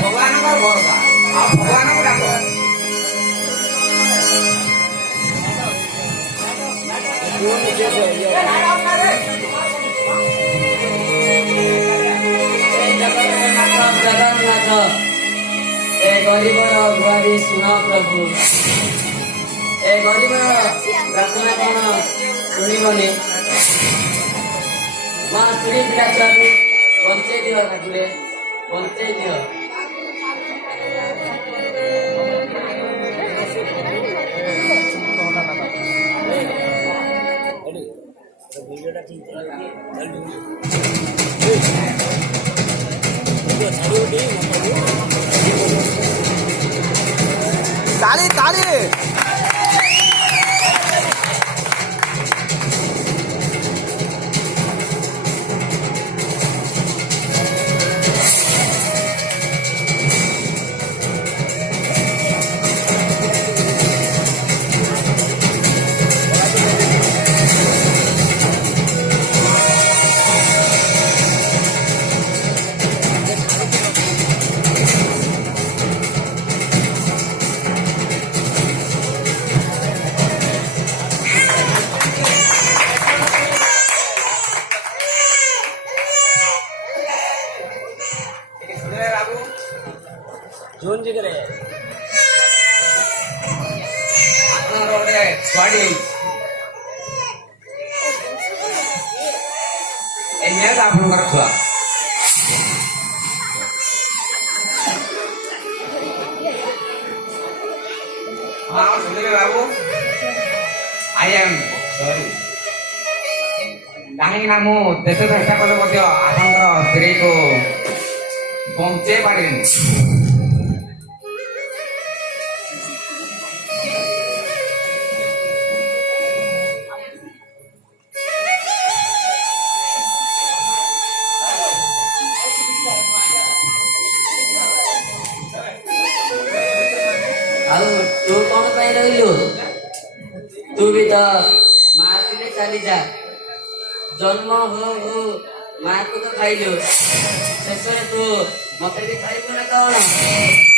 भगवान का भरोसा आप भगवान को डाको जगन्नाथ ए गरीब गुहारी सुन प्रभु ए गरीब प्रार्थना कौन शुणबनी माँ स्त्री पिला छुआ बंचे दियो ठाकुरे बंचे दियो ताली ताली जोन जी करे स्वाडी एन्या आपण करतो हां सुंदर बाबू आई एम सॉरी काहे ना मु देश चेष्टा कले मध्ये आपनकर स्त्री को बंचे पारिन तू कौन पाई रहिलु तू भी तो माँ के चली जा जन्म हो माँ को तो खाइलु शेष तू मत भी खाइबु ना कौन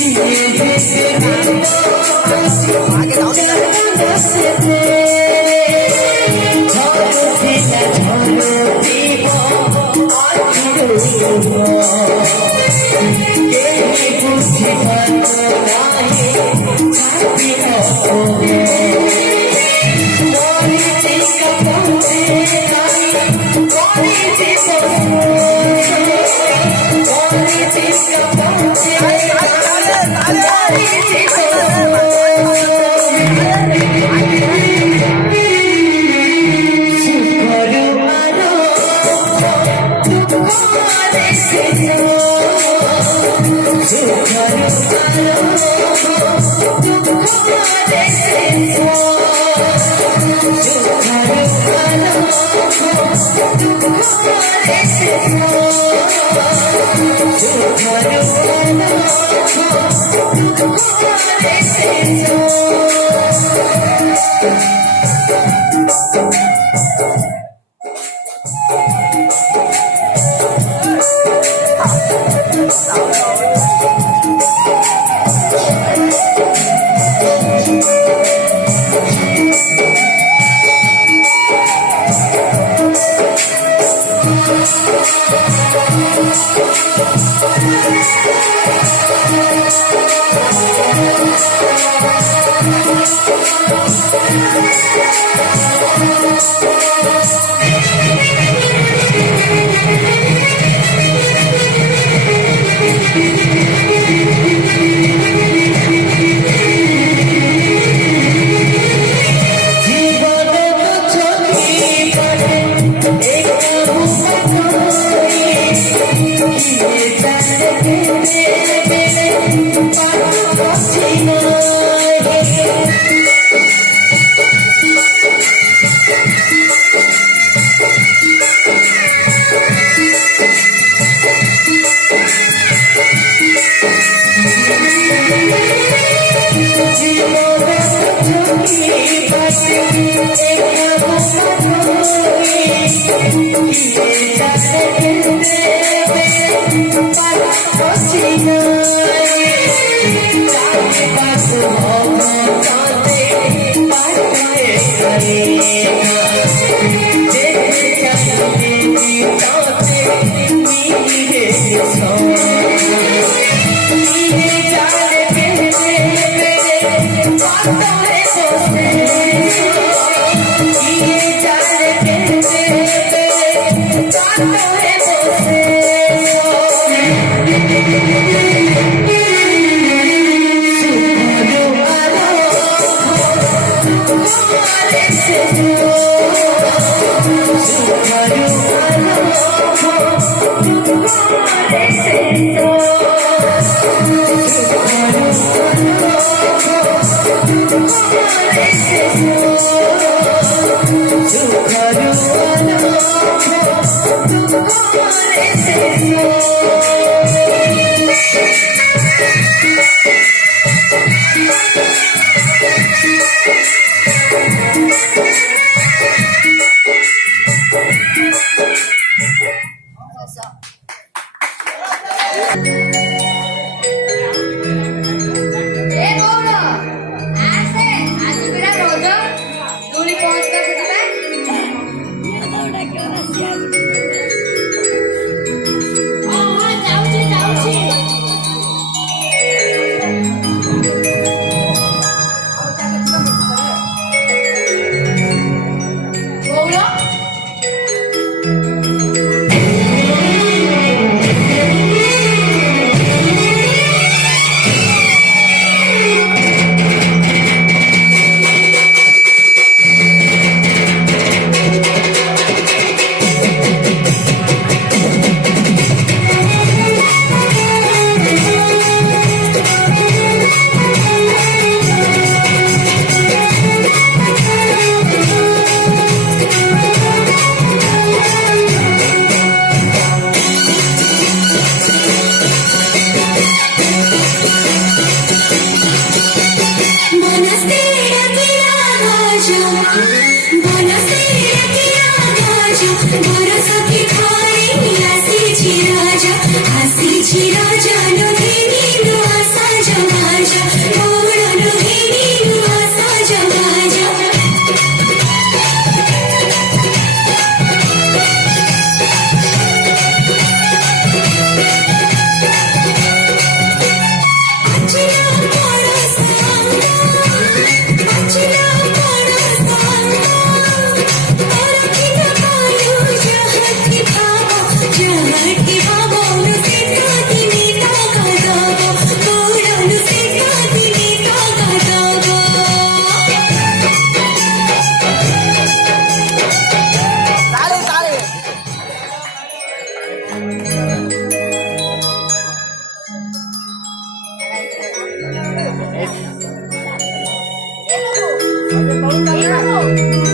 Thank you.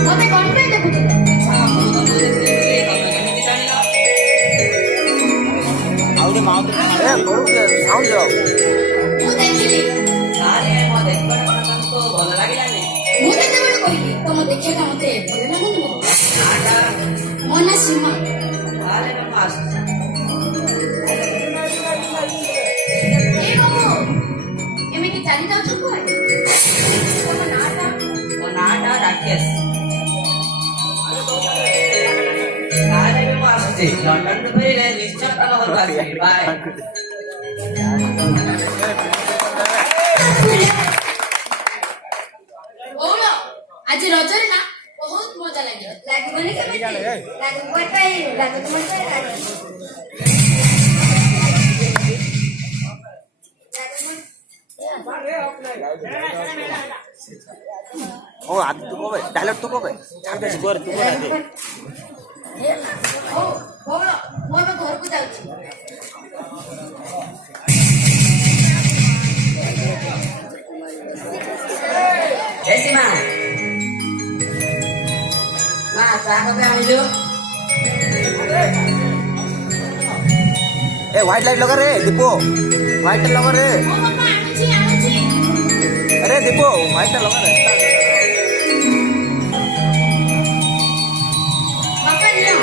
ମତେ କଣ ପାଇଁ ଦେଖୁଥିଲେ? ମୁଁ ତମକୁ ଦେଖିଲି ତମେ କେମିତି ଜାଣିଲ? ମୁଁ ଦେଖିଲି। ତାହେଲେ ମୋ ଦେଖିବାଟା କଣ ତମକୁ ଭଲ ଲାଗିଲାନି? ମୁଁ କେତେବେଳେ କହିଲି ତମ ଦେଖିବାଟା ମତେ ଭଲ ଲାଗୁନି? ନାଟା ମୋ ନା ସୀମା। ତାହେଲେ ମୁଁ ଆସୁଛି। ଏ ବାବୁ, ଏମିତି ଚାଲି ଯାଉଛ କୁଆଡେ? ତମ ନାଁଟା? ମୋ ନାଟା ରାକେଶ। ତାହେଲେ ଏବେ ମୁଁ ଆସୁଛି। ଲଣ୍ଡନରୁ ଫେରିଲେ ନିଶ୍ଚୟ ତମ ଘରକୁ ଆସିବି। ବାଏ। କହୁନ ଆଜି ରଜରେ ନା ବହୁତ ମଜା ଲାଗିବ। ଲାଗିବନି କେମିତି? ଲାଗିବ ପାଇଁ Oh, ada tu kau, dialog tu kau, sampai sebuah tu kau ada. କହୁନ ମୁଁ ଏବେ ଘରକୁ ଯାଉଛି। ଏ ସୀମା ମା ଚା କପେ ଆଣିଲୁ। Eh, white light लगा रे, दीपो, white light लगा रे. ମୋ ବାପା ଆଣୁଛି। अरे दीपो, white light लगा रे. ବାପା ନିଅ।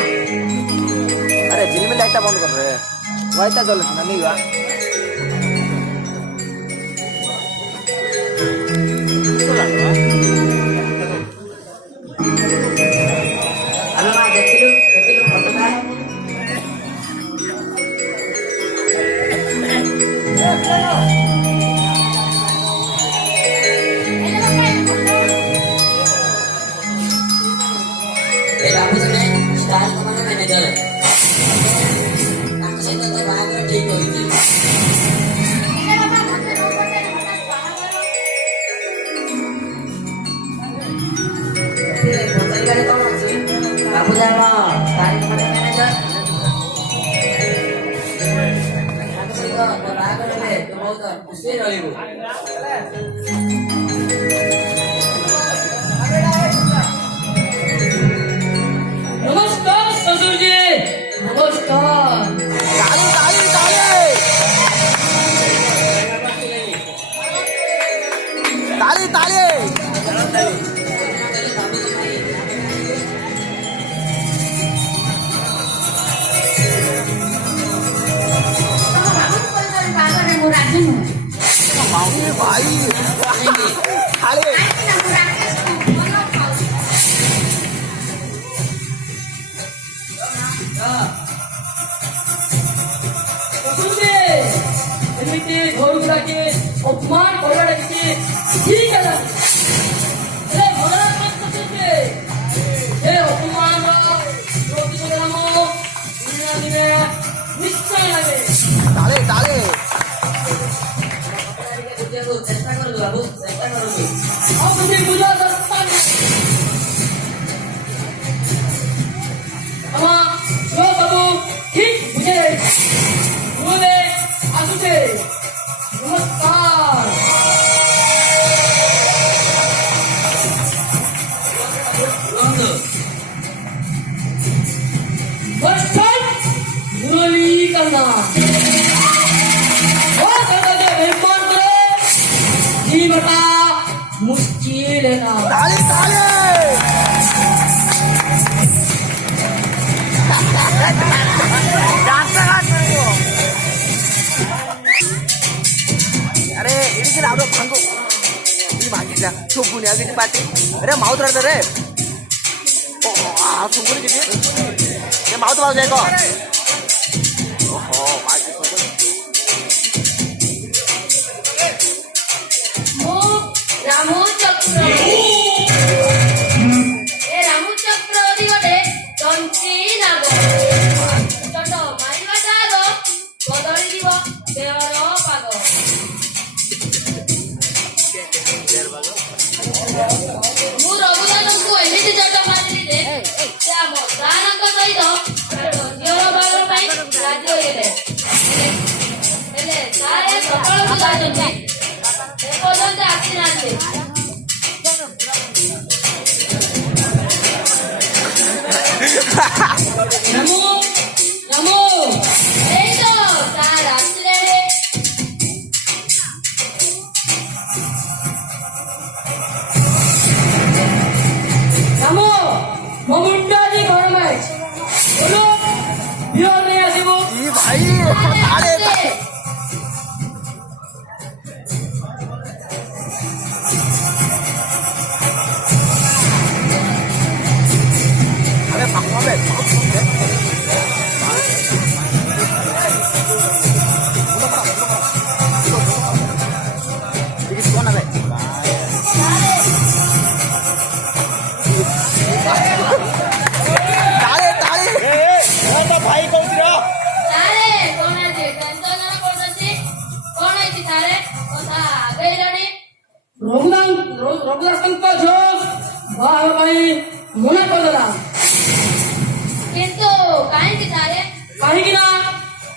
अरे फिल्म लाइट बंद कर रे. white light जले ना नहीं हुआ. ଆମେ ମା ଦେଖିଲୁ ଫଟୋଟା। ଏ ବାବୁ ଜଣେ ଷ୍ଟାର କମ୍ପାନୀ ମ୍ୟାନେଜର। ତାଙ୍କ ସହିତ ତୋ ବାହାଘର ଠିକ ହୋଇଛି। ଏ ବାପା ମତେ ନ ପଚାରି ହଠାତ୍ ବାହାଘର। ପଚାରିବାରେ କଣ ଅଛି? ବାବୁ ଯାକ ଷ୍ଟାର କମ୍ପାନୀ ମ୍ୟାନେଜର। ତାଙ୍କ ସହିତ ତୋ ବାହାଘର ହେଲେ ତୁ ବହୁତ ଖୁସି ରହିବୁ। नमस्कार ससुर जी। नमस्कार। ताली ताली ताली ताली ताली. ତମ ବାବୁଙ୍କ ପରିବାର ବାହାଘରରେ ମୁଁ ରାଜି ନୁହେଁ। माऊली भाई. ताली. କାହିଁକି ନା ମୁଁ ରାକେଶକୁ ଭଲ ପାଉଛି। ଏମିତି ଘରକୁ ଡାକି ଅପମାନ କରିବାଟା କିଛି ଠିକ ହେଲା। ଏ ଭଗବାନ କରୁଛନ୍ତି ଏ ଅପମାନର ପ୍ରତିଶୋଧ ଆମ ଦିନେ ନା ଦିନେ ନିଶ୍ଚୟ ଲାଗେ। ताली ताली. ବୁଝିବାକୁ ଚେଷ୍ଟା କରନ୍ତୁ ବାବୁ, ଚେଷ୍ଟା କରନ୍ତୁ। ଆଉ କିଛି ବୁଝା ଦରକାର ନାହିଁ। ବାବୁ ଠିକ ବୁଝେ ବୁଝେ ଆସୁଛେ। ନମସ୍କାର। मुरली करना मेहमान करे जी बता मुश्किल है ना। ताली ताली. अरे इनके नाम लो भांगो. ये भांगी जा. चुपुनी आगे की पार्टी. अरे माउथ रख दे रे. ओ आ चुपुनी किती. ये माउथ वाला देखो. ओहो पार्टी ମୁଁ ରାମୁ ଚକ୍ର। ଏ ରାମୁ ଚକ୍ର ଅଛି ଗୋଟେ ତନ୍ତ୍ରୀ ନାଗ। ଚଟ ମାରିବାଟା ଆଗ ବଦଳି ଯିବ ଦେହର ପାଗ। ମୁଁ ରଘୁନାଥଙ୍କୁ ଏମିତି ଚଟ ମାରିଲି ଯେ ସେ ଆମ ଗାଁଙ୍କ ସହିତ ଝିଅର ବାହାଘର ପାଇଁ ରାଜି ହୋଇଗଲେ। ହେଲେ ସାରେ ସକାଳକୁ ଯାଇଛନ୍ତି ଏପର୍ଯ୍ୟନ୍ତ আছে রামু রামু এই তো তার আসলে রামু মমুন্ডাজি গরম আছে বলো বিয়ে নিয়ে আসিব ই ভাই আরে আরে পাকবে ঠিক কোন হবে তালে তালে ভাই কৌতিরা তারে কোন আছে টেনশন না করতেছি কোন আছে তারে কথা গইলনি ରଘୁଦାସଙ୍କ ଝିଅ ବାହା ହେବା ପାଇଁ ମନା କରିଦେଲା କିନ୍ତୁ କାହିଁକି ତାରେ କାହିଁକି ନା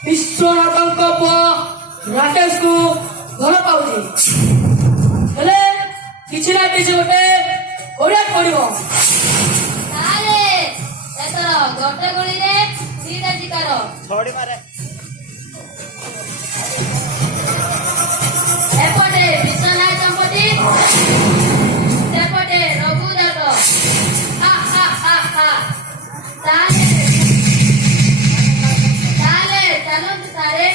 ବିଶ୍ୱନାଥଙ୍କ ପୁଅ ରାକେଶକୁ ଭଲ ପାଉଛି ହେଲେ କିଛି ନା କିଛି ଗୋଟେ କରିବାକୁ ପଡିବ ତାରେ ଏଥର ଗୋଟେ ଗୁଳିରେ ଦିଟା ଶିକାର ଛଡି ମାରେ ଏପଟେ ବିଶ୍ୱନାଥ ଚମ୍ପତି ସେପଟେ ରଘୁଦାସ ହା ହା ହା ହା ତାହେଲେ ଚାଲନ୍ତୁ ତାରେ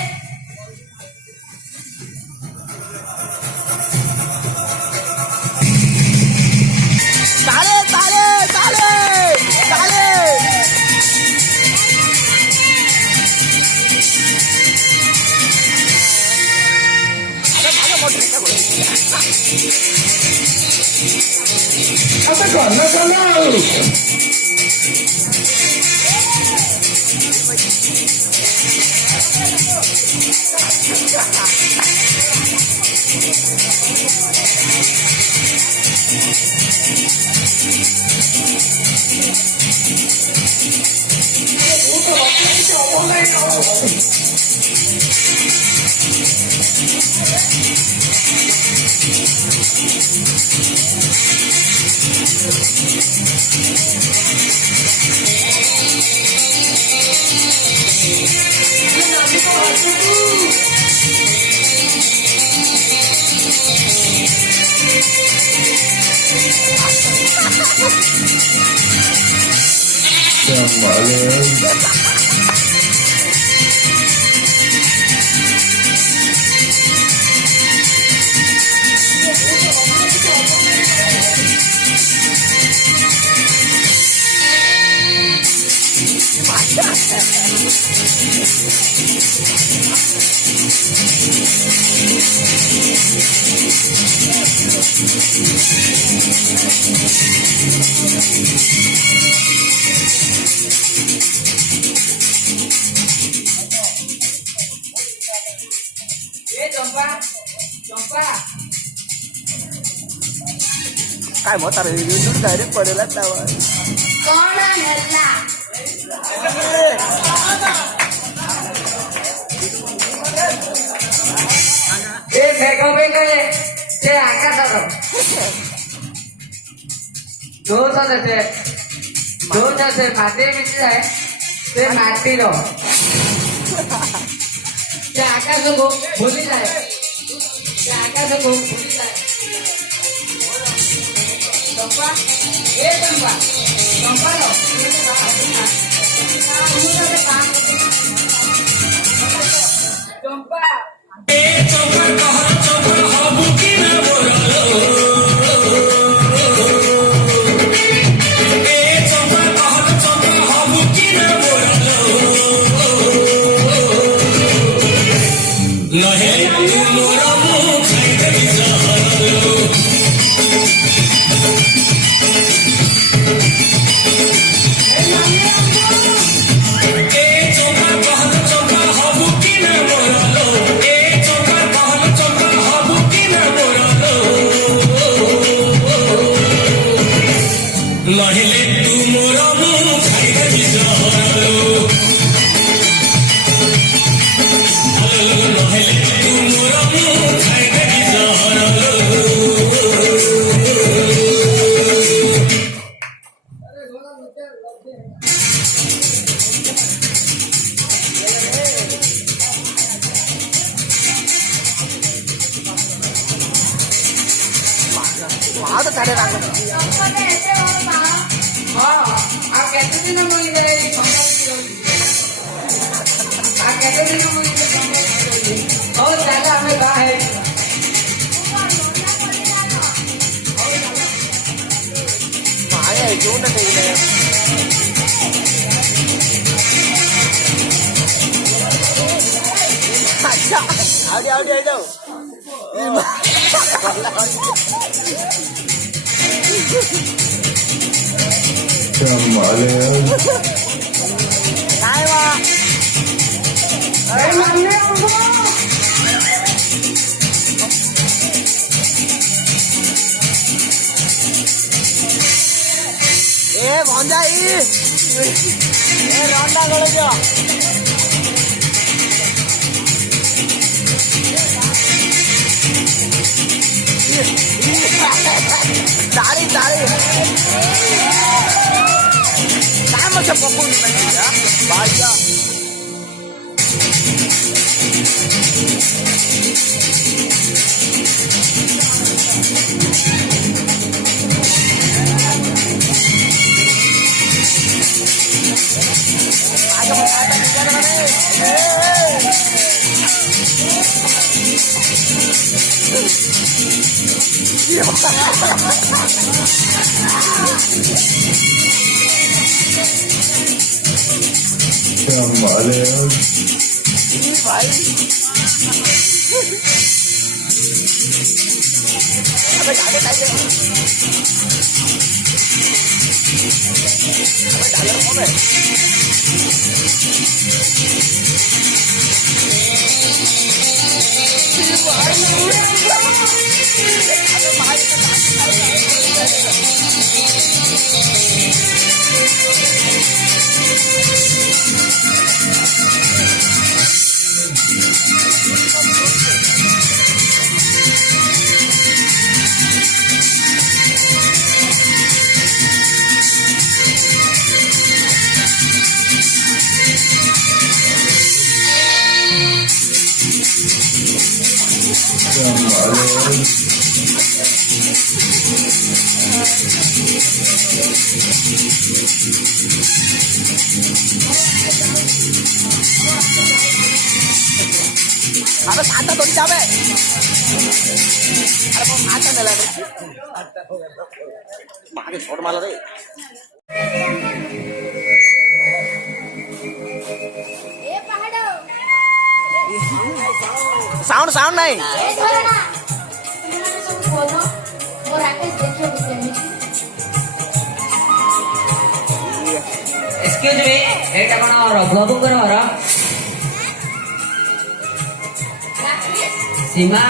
তালে তালে তালে তালে আরে ভালো মোটর এটা করে আচ্ছা কর না ଏ ଚମ୍ପା ଚମ୍ପା काय मोतार यूट्यूब डायरेक्ट पडेला तावा କଣ ହେଲା ଏ ମେଘ ବେଗରେ ସେ ଆକାଶର ଯୋଉଟା ସେ ମାଟି ମିଶିଯାଏ ସେ ମାଟିର ସେ ଆକାଶକୁ ଭୁଲିଯାଏ ସେ ଆକାଶକୁ ଭୁଲିଯାଏ ଚମ୍ପା ଏ ଚମ୍ପା ଚମ୍ପାର ଚମ୍ପା चंपा कहल चंपा हबु कि न मोरलो ए चंपा कहल चंपा ମାଉତ ଛାଡେ ରାଗ ଟଙ୍କାଟେ ଏତେ ବଡ ବାଳ। ହଁ ଆଉ କେତେ ଦିନ ମୁଁ ଏଇ ସମ୍ଭାଳିକି ରହିବି ଆଉ କେତେ ଦିନ ମୁଁ ଏଇ ସମ୍ଭାଳିକି ରହିବି ହଉ ଚାଲ ଆମେ ବାହା ହେବି ମାୟା ଯୋଉଟା ଦେଇଲେ ଆଚ୍ଛା ଆଉଠି ହେଇଯାଉ काय वा ए भंजाई ए रंडा गले जो तारी तारी काय मजा पकून भाईया भाई अबे डाले डाले अबे डाले कौन है अबे साता तो जावे अरे वो साता नहीं लगा मारे शॉट मारा रे ए पहाड़ साउंड साउंड नहीं ए धरना तुमने सब बोलो और आके देखियो केमिति एक्सक्यूज मी एटा कोन बाबू कर सीमा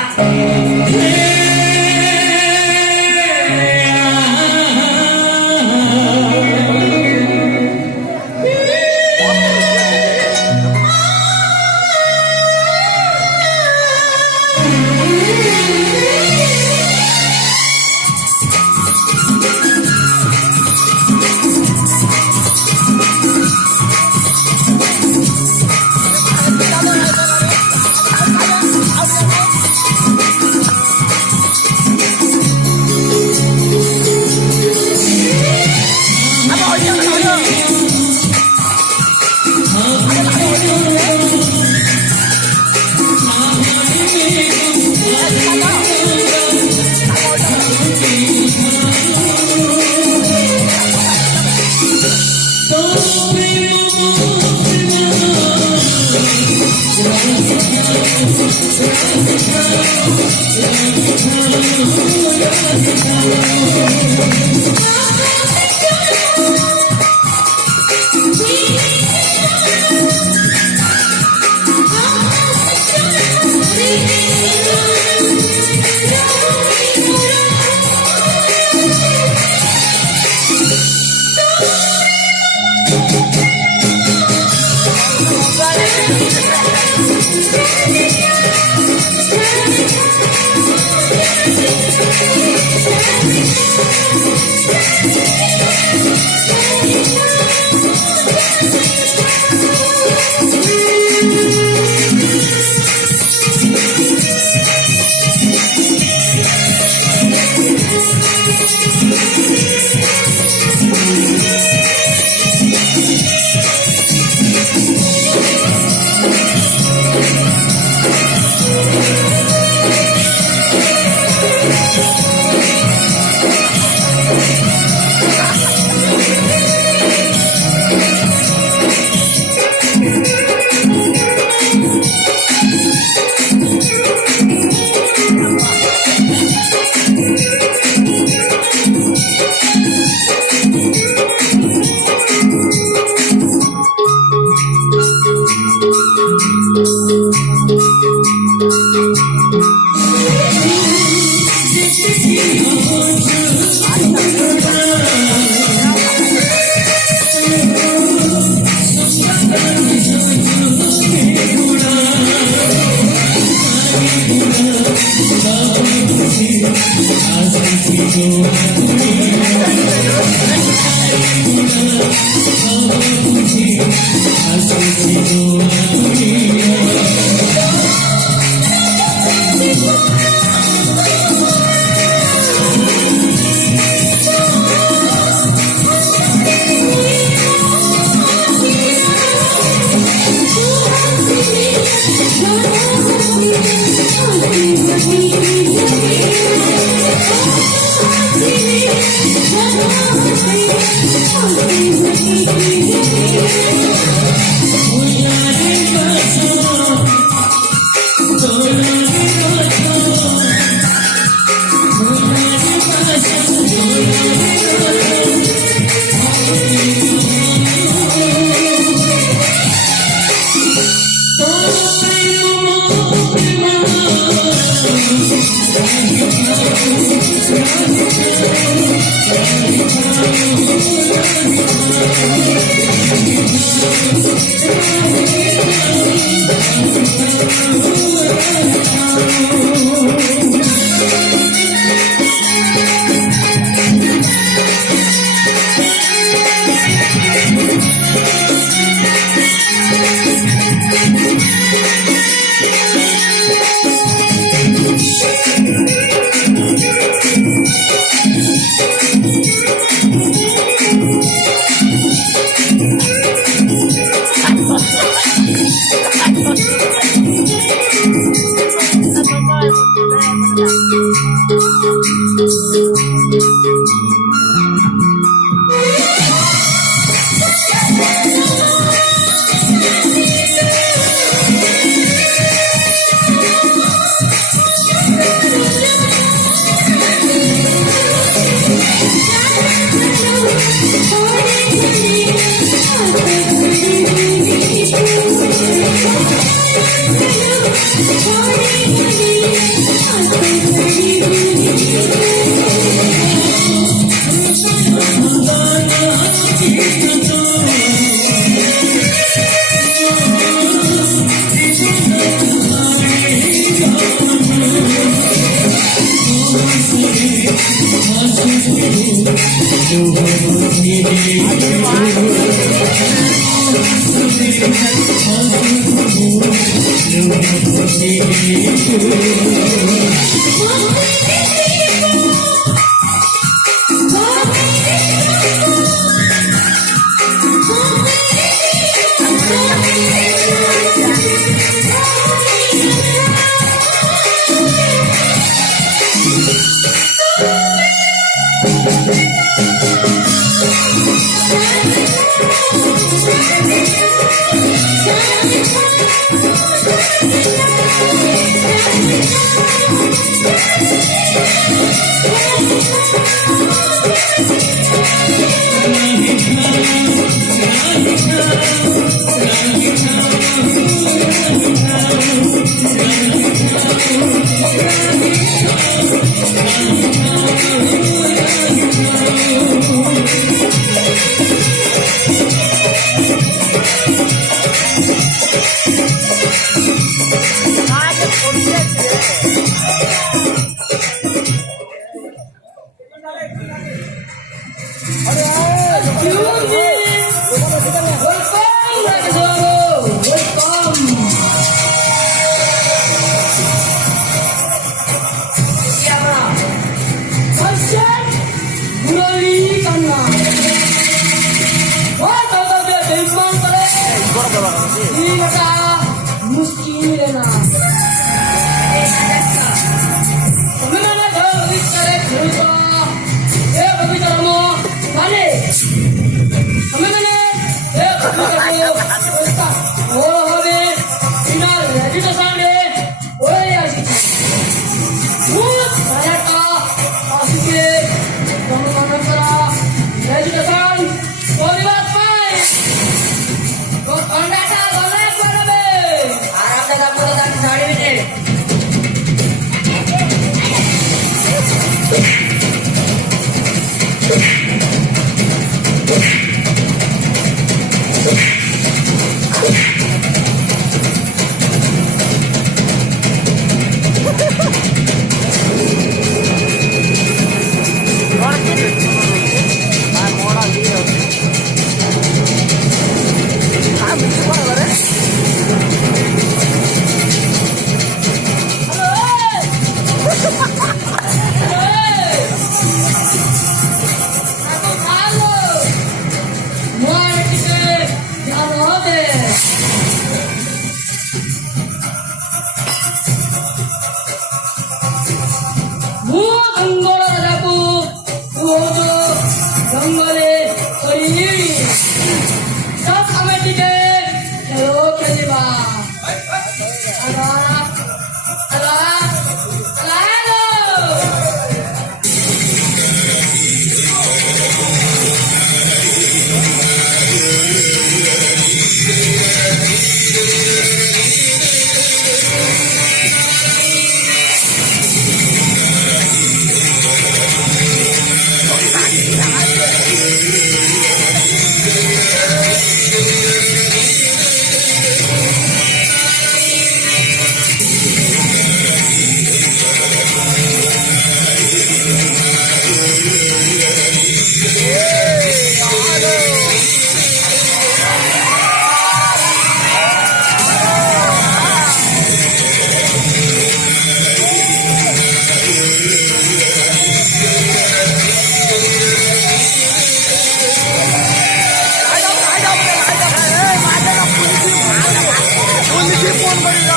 পুলিশে ফোন করিল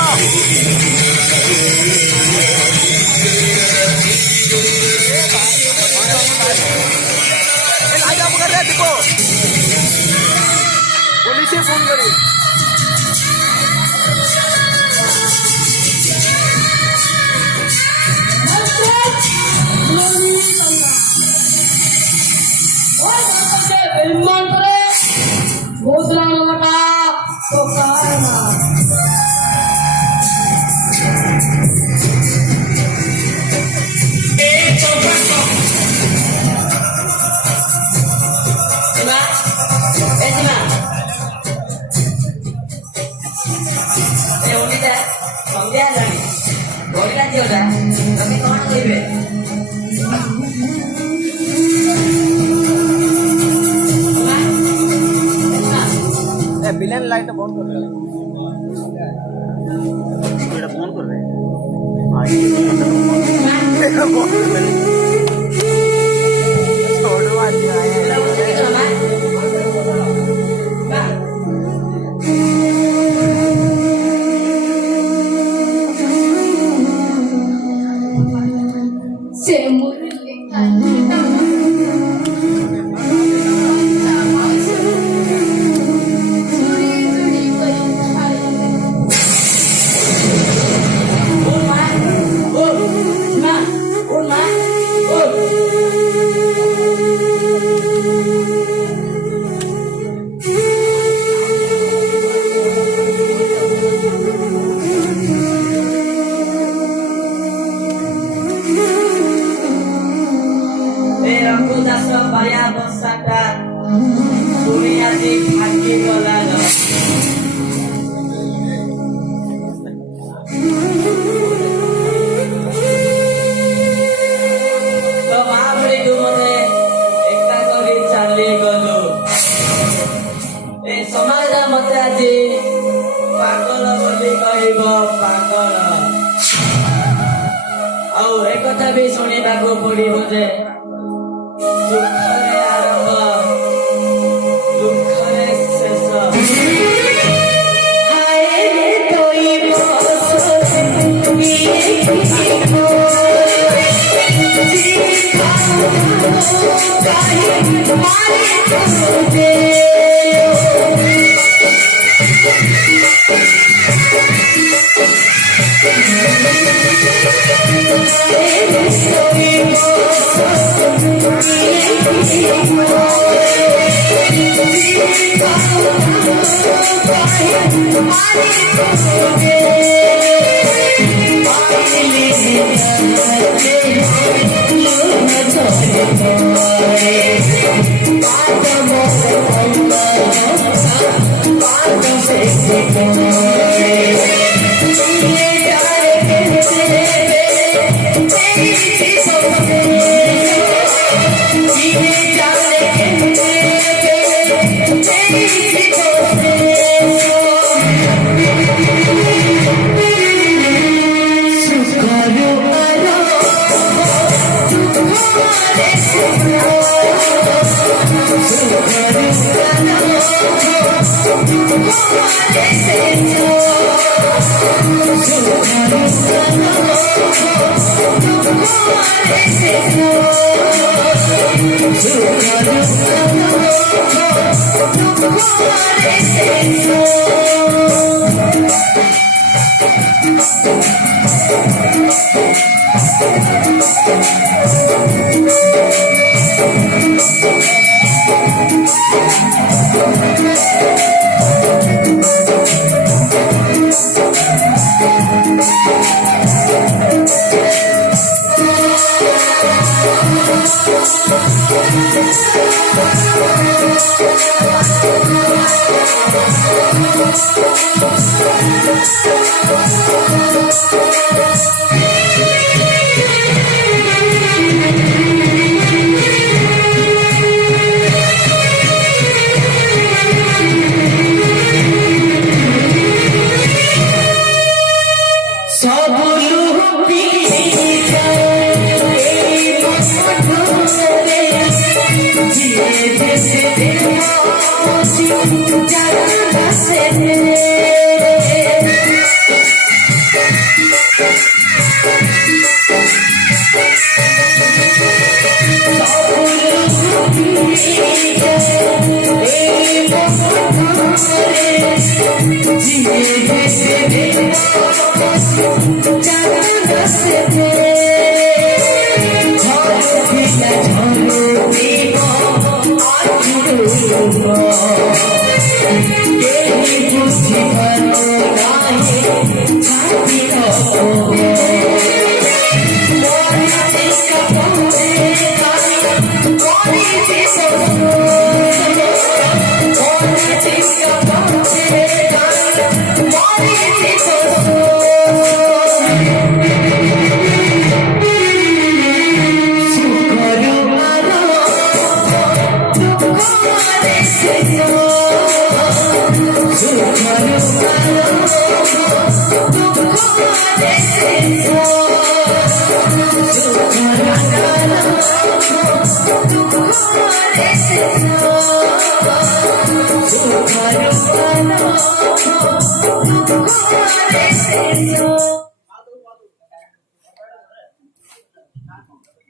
দিব পুলিশে ফোন করি বিলেন লাইটটা বন্ধ করে এটা বন্ধ করবে କଥା ବି ଶୁଣିବାକୁ ପଡିବ ଯେ ଦୁଃଖରେ ଆରମ୍ଭ ଦୁଃଖରେ ଶେଷ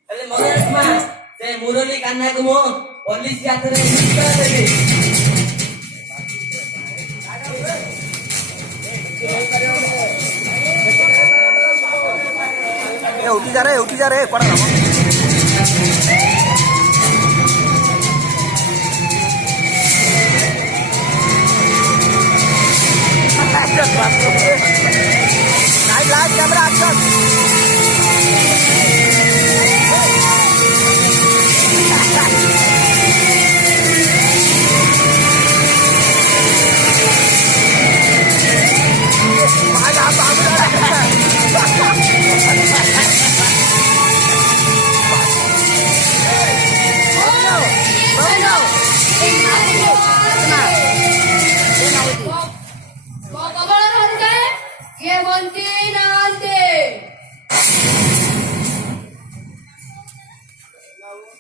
ହେଲେ ମନେ ରଖିମା ସେ ମୁରଲି କାହ୍ନାକୁ ମୁଁ ପୋଲିସ ହାତରେ ନିଶ୍ଚୟ ଦେବି। उठी जा रे पड़ा लाइव कैमरा एक्शन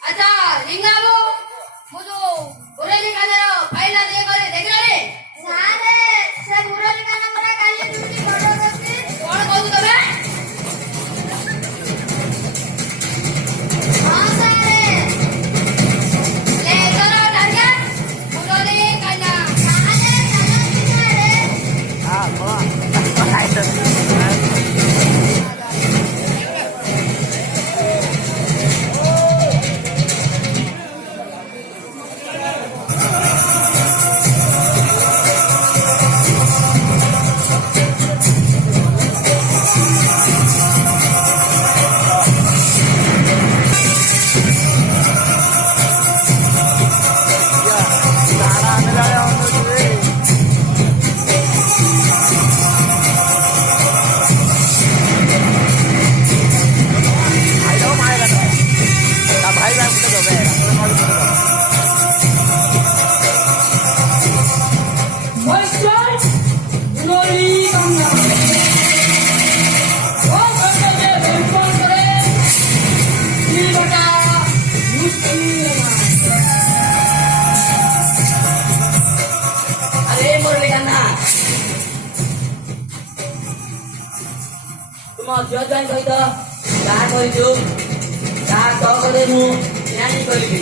अच्छा लिंगाबो मुझो मुरली कानर फाइल दे करे देख रे सारे से मुरली कानर मोरा काली दुटी बडो रखी कोन कहू तबे हां सारे ले चलो टारगेट मुरली कानर सारे चलो रे हां बोला तुम झील जॉइन सहित जहाँ करू ताहा सहकरे मु न्याय करी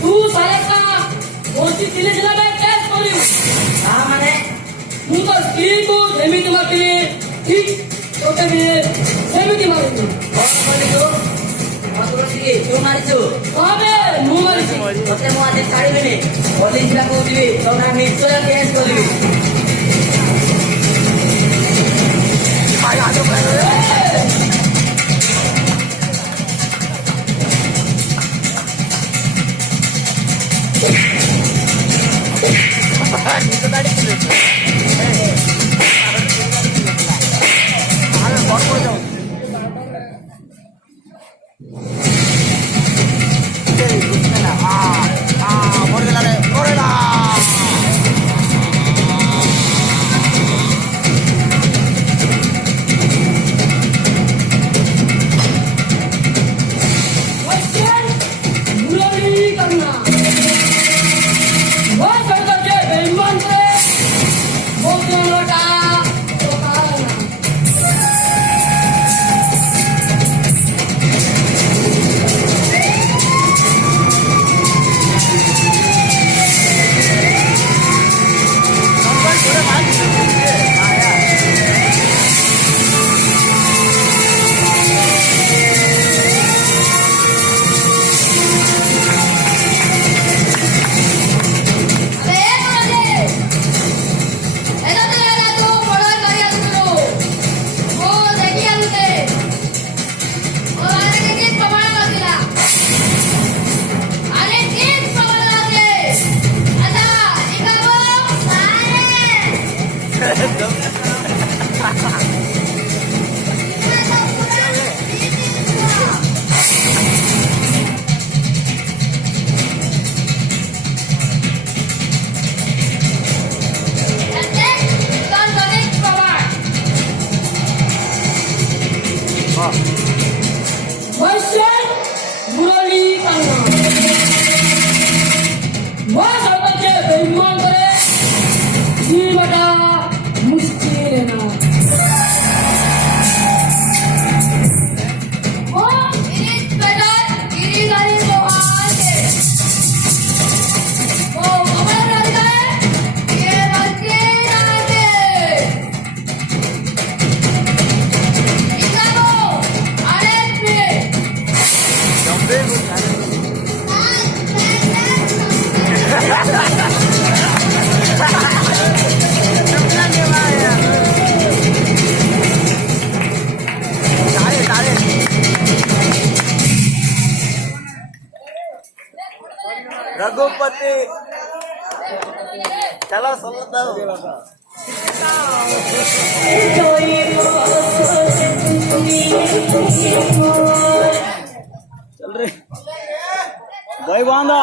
तू सारे का मोची दिले दिला में केस करियो ताहा माने मु तो ठीक को जेमिति मारती ठीक तोते भी जेमिति मारती कौन बोलियो मत के तू मारिछु काबे मु मारती तोते मु आज छाड़ीबिनी पुलिस ला कहूबी तो ना निश्चय केस करिबी मैं सरपंच बेईमान करे जी बटा मुश्किल है ना वो इंस्पेक्टर गिरिगारी मोहन के वो खबर रहता है ये बच्चे आते इनको अरेस्ट में जम्बे को रघुपति चलो समझता चल रहे भाई बांधा